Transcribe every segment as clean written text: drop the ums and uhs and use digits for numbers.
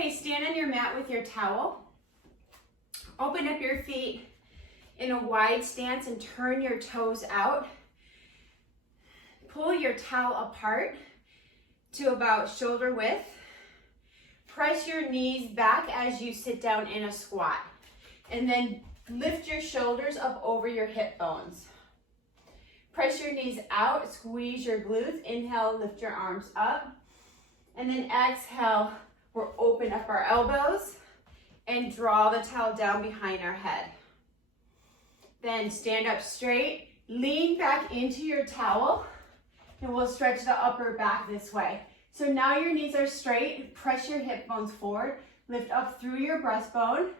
Okay, stand on your mat with your towel. Open up your feet in a wide stance and turn your toes out. Pull your towel apart to about shoulder width. Press your knees back as you sit down in a squat. And then lift your shoulders up over your hip bones. Press your knees out, squeeze your glutes. Inhale, lift your arms up. And then exhale, we'll open up our elbows and draw the towel down behind our head. Then stand up straight, lean back into your towel, and we'll stretch the upper back this way. So now your knees are straight, press your hip bones forward, lift up through your breastbone,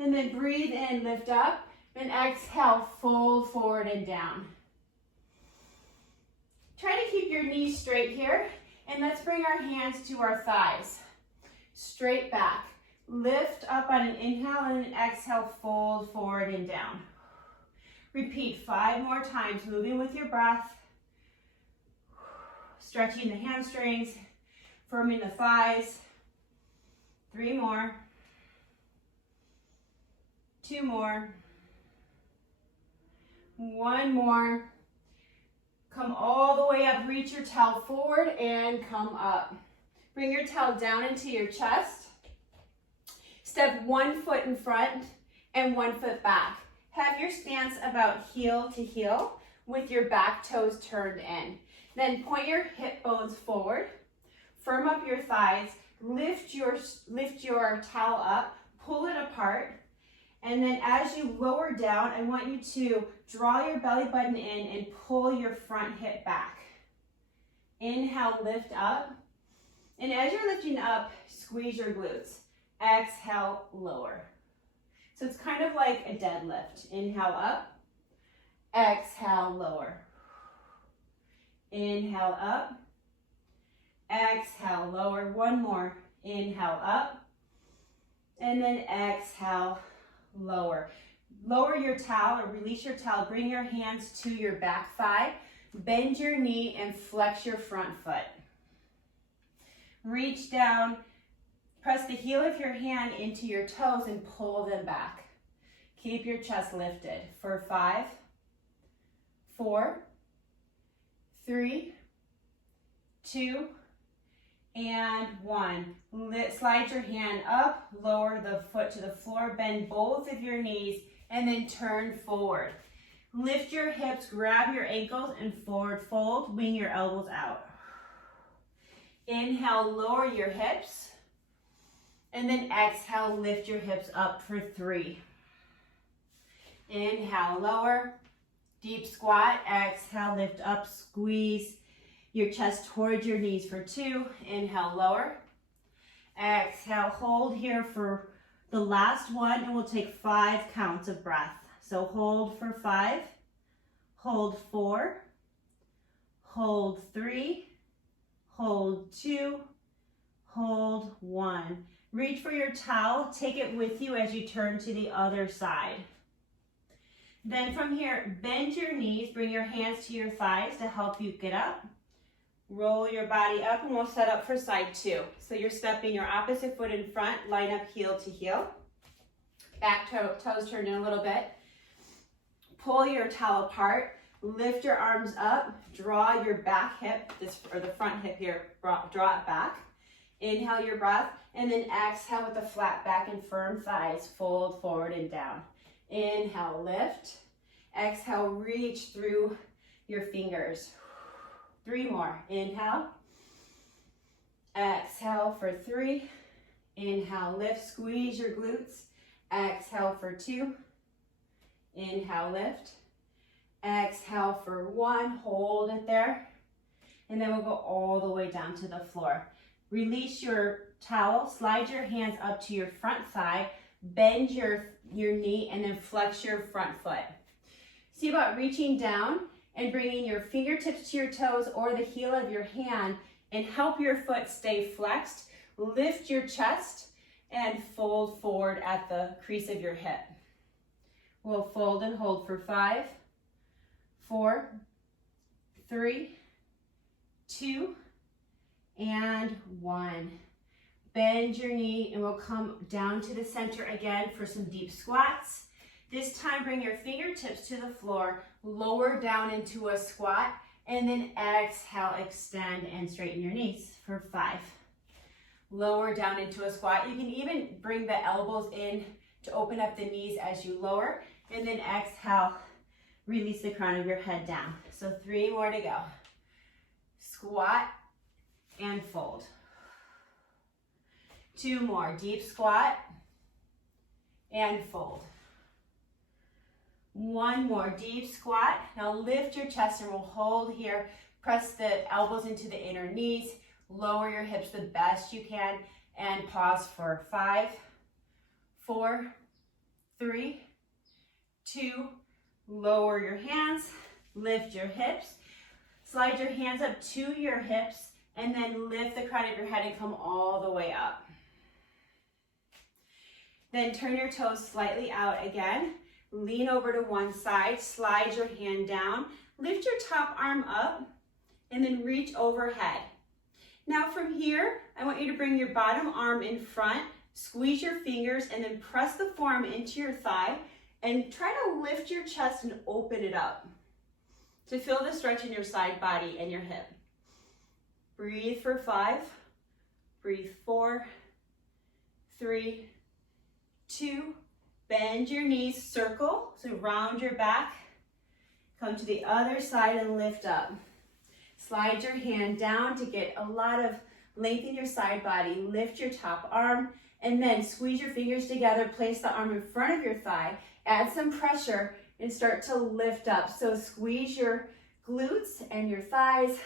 and then breathe in, lift up, and exhale, fold forward and down. Try to keep your knees straight here, and let's bring our hands to our thighs. Straight back. Lift up on an inhale and an exhale, fold forward and down. Repeat 5 more times, moving with your breath. Stretching the hamstrings, firming the thighs. 3 more. 2 more. 1 more. Come all the way up, reach your towel forward and come up. Bring your towel down into your chest. Step 1 foot in front and 1 foot back. Have your stance about heel to heel with your back toes turned in. Then point your hip bones forward. Firm up your thighs. Lift your towel up. Pull it apart. And then as you lower down, I want you to draw your belly button in and pull your front hip back. Inhale, lift up. And as you're lifting up, squeeze your glutes. Exhale, lower. So it's kind of like a deadlift. Inhale up. Exhale, lower. Inhale up. Exhale, lower. 1 more. Inhale up. And then exhale, lower. Lower your towel or release your towel. Bring your hands to your back thigh. Bend your knee and flex your front foot. Reach down. Press the heel of your hand into your toes and pull them back. Keep your chest lifted for 5, 4, 3, 2, and 1. Slide your hand up, lower the foot to the floor, bend both of your knees, and then turn forward. Lift your hips, grab your ankles, and forward fold, wing your elbows out. Inhale, lower your hips, and then exhale, lift your hips up for 3. Inhale, lower, deep squat, exhale, lift up, squeeze your chest towards your knees for 2. Inhale, lower. Exhale, hold here for the last one, and we'll take 5 counts of breath. So hold for 5, hold 4, hold 3, hold 2, hold 1. Reach for your towel, take it with you as you turn to the other side. Then from here, bend your knees, bring your hands to your thighs to help you get up. Roll your body up and we'll set up for side 2. So you're stepping your opposite foot in front, line up heel to heel. Back toes turned in a little bit. Pull your towel apart, lift your arms up, draw your back hip, or the front hip here, draw it back. Inhale your breath, and then exhale with a flat back and firm thighs, fold forward and down. Inhale, lift. Exhale, reach through your fingers. 3 more. Inhale. Exhale for 3. Inhale, lift, squeeze your glutes. Exhale for 2. Inhale, lift. Exhale for 1. Hold it there. And then we'll go all the way down to the floor. Release your towel, slide your hands up to your front thigh, bend your knee, and then flex your front foot. See about reaching down and bringing your fingertips to your toes or the heel of your hand and help your foot stay flexed. Lift your chest and fold forward at the crease of your hip. We'll fold and hold for 5, 4, 3, 2, and 1. Bend your knee and we'll come down to the center again for some deep squats. This time bring your fingertips to the floor, lower down into a squat, and then exhale, extend and straighten your knees for 5. Lower down into a squat. You can even bring the elbows in to open up the knees as you lower, and then exhale, release the crown of your head down. So 3 more to go. Squat and fold. 2 more, deep squat and fold. 1 more, deep squat. Now lift your chest and we'll hold here. Press the elbows into the inner knees. Lower your hips the best you can and pause for 5, 4, 3, 2, lower your hands, lift your hips, slide your hands up to your hips, and then lift the crown of your head and come all the way up. Then turn your toes slightly out again. Lean over to one side, slide your hand down, lift your top arm up, and then reach overhead. Now from here, I want you to bring your bottom arm in front, squeeze your fingers, and then press the forearm into your thigh, and try to lift your chest and open it up to feel the stretch in your side body and your hip. Breathe for 5, breathe 4, 3, 2, bend your knees, circle, so round your back, come to the other side and lift up. Slide your hand down to get a lot of length in your side body, lift your top arm, and then squeeze your fingers together, place the arm in front of your thigh, add some pressure, and start to lift up. So squeeze your glutes and your thighs,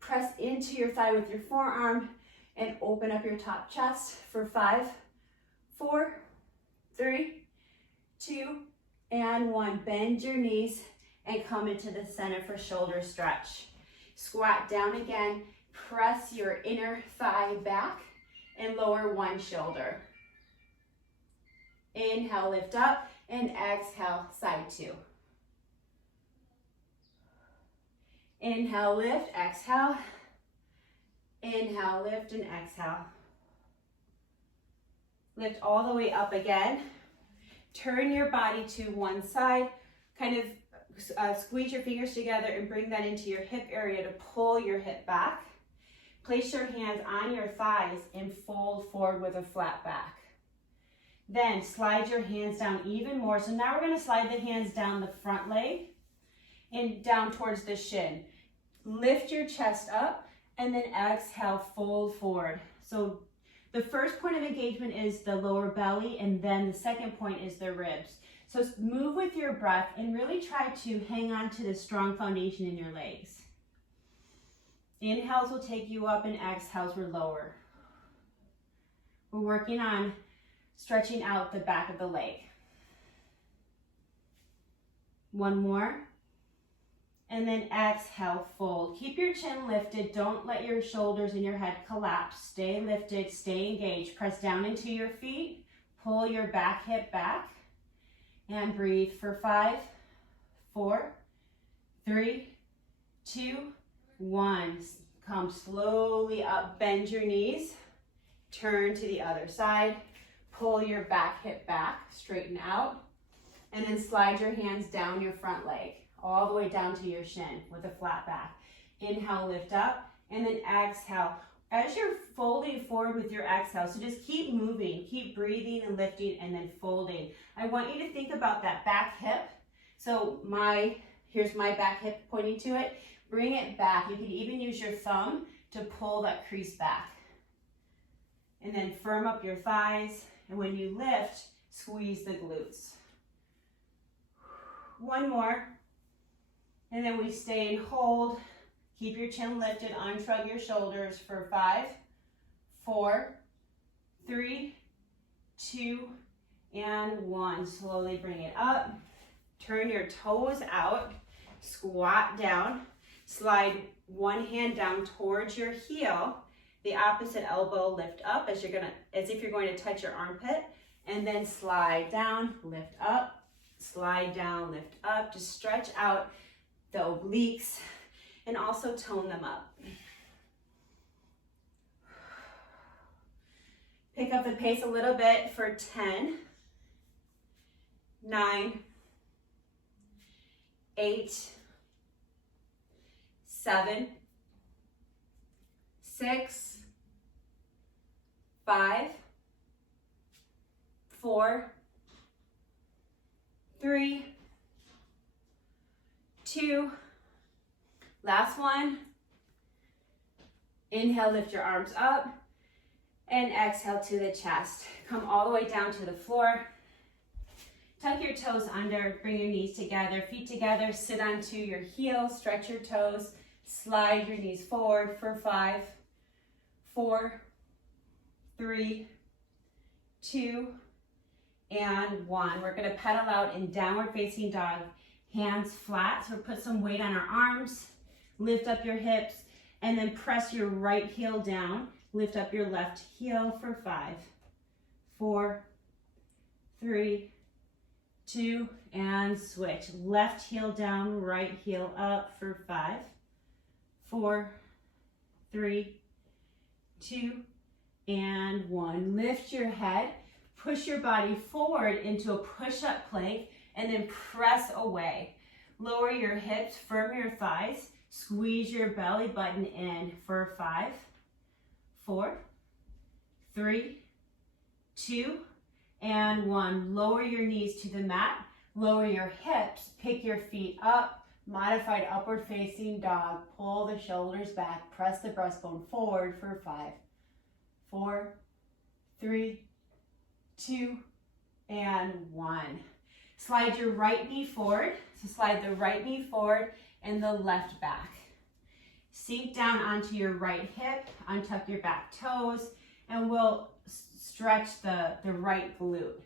press into your thigh with your forearm, and open up your top chest for 5, 4, 3, 2, and 1. Bend your knees and come into the center for shoulder stretch. Squat down again, press your inner thigh back and lower one shoulder. Inhale, lift up, and exhale, side 2. Inhale, lift, exhale. Inhale, lift, and exhale. Lift all the way up again. Turn your body to one side. Kind of squeeze your fingers together and bring that into your hip area to pull your hip back. Place your hands on your thighs and fold forward with a flat back. Then slide your hands down even more. So now we're going to slide the hands down the front leg and down towards the shin. Lift your chest up and then exhale, fold forward. So the first point of engagement is the lower belly, and then the second point is the ribs. So move with your breath and really try to hang on to the strong foundation in your legs. Inhales will take you up and exhales will lower. We're working on stretching out the back of the leg. 1 more. And then exhale, fold. Keep your chin lifted. Don't let your shoulders and your head collapse. Stay lifted, stay engaged. Press down into your feet. Pull your back hip back. And breathe for 5, 4, 3, 2, 1. Come slowly up, bend your knees. Turn to the other side. Pull your back hip back, straighten out. And then slide your hands down your front leg, all the way down to your shin with a flat back. Inhale, lift up, and then exhale. As you're folding forward with your exhale, so just keep moving, keep breathing and lifting and then folding. I want you to think about that back hip. So here's my back hip pointing to it. Bring it back. You can even use your thumb to pull that crease back. And then firm up your thighs. And when you lift, squeeze the glutes. 1 more. And then we stay and hold. Keep your chin lifted, unshrug your shoulders for 5, 4, 3, 2, and 1. Slowly bring it up. Turn your toes out, squat down, slide one hand down towards your heel, the opposite elbow lift up as if you're going to touch your armpit, and then slide down, lift up, slide down, lift up. Just stretch out the obliques and also tone them up. Pick up the pace a little bit for 10, 9, 8, 7, 6, 5, 4, 3, 2, last one. Inhale, lift your arms up, and exhale to the chest. Come all the way down to the floor. Tuck your toes under, bring your knees together, feet together, sit onto your heels, stretch your toes, slide your knees forward for 5, 4, 3, 2, and 1. We're gonna pedal out in downward facing dog, hands flat. So put some weight on our arms, lift up your hips, and then press your right heel down. Lift up your left heel for 5, 4, 3, 2, and switch. Left heel down, right heel up for 5, 4, 3, 2, and 1. Lift your head, push your body forward into a push-up plank, and then press away. Lower your hips, firm your thighs, squeeze your belly button in for 5, 4, 3, 2, and 1. Lower your knees to the mat, lower your hips, pick your feet up, modified upward facing dog, pull the shoulders back, press the breastbone forward for 5, 4, 3, 2, and 1. Slide your right knee forward, so slide the right knee forward and the left back. Sink down onto your right hip, untuck your back toes, and we'll stretch the right glute.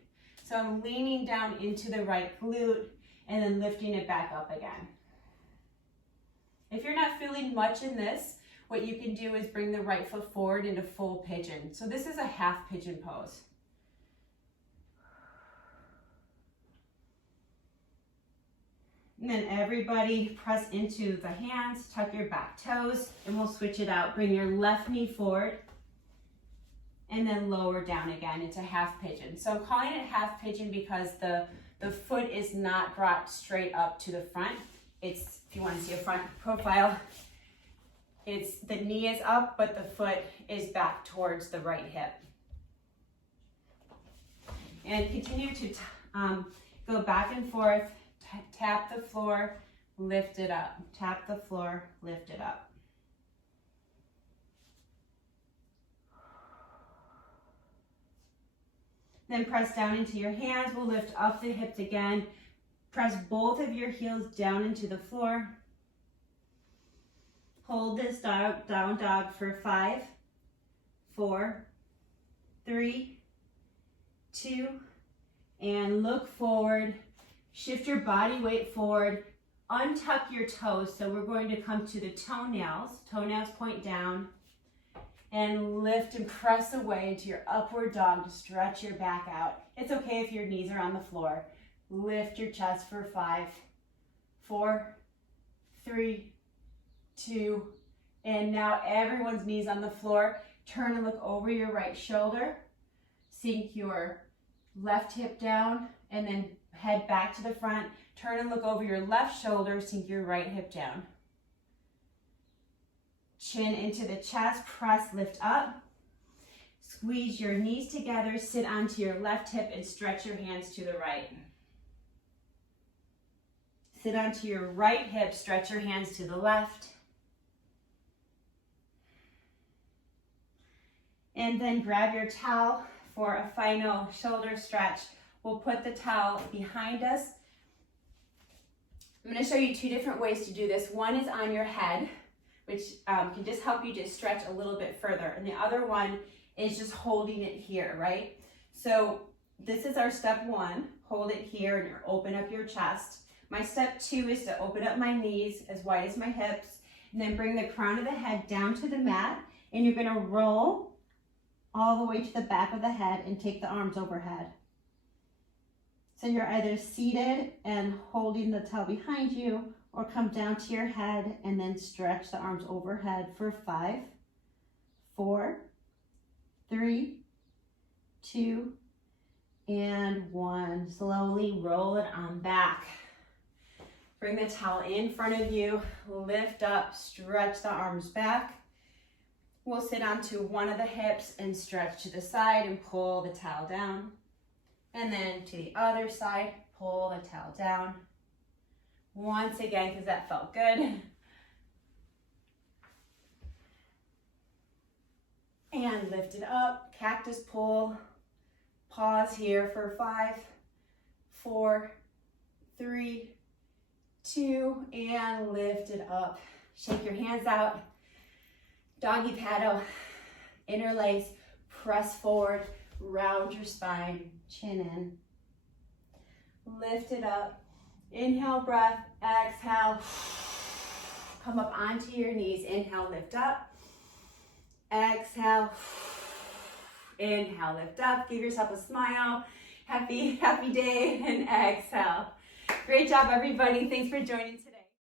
So I'm leaning down into the right glute and then lifting it back up again. If you're not feeling much in this, what you can do is bring the right foot forward into full pigeon. So this is a half pigeon pose. And then everybody press into the hands, tuck your back toes, and we'll switch it out. Bring your left knee forward and then lower down again into half pigeon. So I'm calling it half pigeon because the foot is not brought straight up to the front. It's, if you want to see a front profile, it's the knee is up, but the foot is back towards the right hip. And continue to go back and forth. Tap the floor, lift it up. Tap the floor, lift it up. Then press down into your hands. We'll lift up the hips again. Press both of your heels down into the floor. Hold this down dog for 5, 4, 3, 2, and look forward. Shift your body weight forward, untuck your toes. So we're going to come to the toenails. Toenails point down and lift and press away into your upward dog to stretch your back out. It's okay if your knees are on the floor. Lift your chest for 5, 4, 3, 2, and now everyone's knees on the floor. Turn and look over your right shoulder. Sink your left hip down and then head back to the front. Turn and look over your left shoulder, sink your right hip down. Chin into the chest, press, lift up. Squeeze your knees together, sit onto your left hip and stretch your hands to the right. Sit onto your right hip, stretch your hands to the left. And then grab your towel for a final shoulder stretch. We'll put the towel behind us. I'm going to show you 2 different ways to do this. One is on your head, which can just help you just stretch a little bit further. And the other one is just holding it here, right? So this is our step 1. Hold it here and open up your chest. My step 2 is to open up my knees as wide as my hips, and then bring the crown of the head down to the mat, and you're going to roll all the way to the back of the head and take the arms overhead. So you're either seated and holding the towel behind you, or come down to your head and then stretch the arms overhead for 5, 4, 3, 2, and 1. Slowly roll it on back. Bring the towel in front of you, lift up, stretch the arms back. We'll sit onto one of the hips and stretch to the side and pull the towel down. And then to the other side, pull the towel down. Once again, because that felt good. And lift it up, cactus pull. Pause here for 5, 4, 3, 2, and lift it up. Shake your hands out. Doggy paddle, interlace, press forward, round your spine, chin in. Lift it up. Inhale, breath, exhale. Come up onto your knees. Inhale, lift up. Exhale. Inhale, lift up. Give yourself a smile. Happy day, and exhale. Great job, everybody. Thanks for joining today.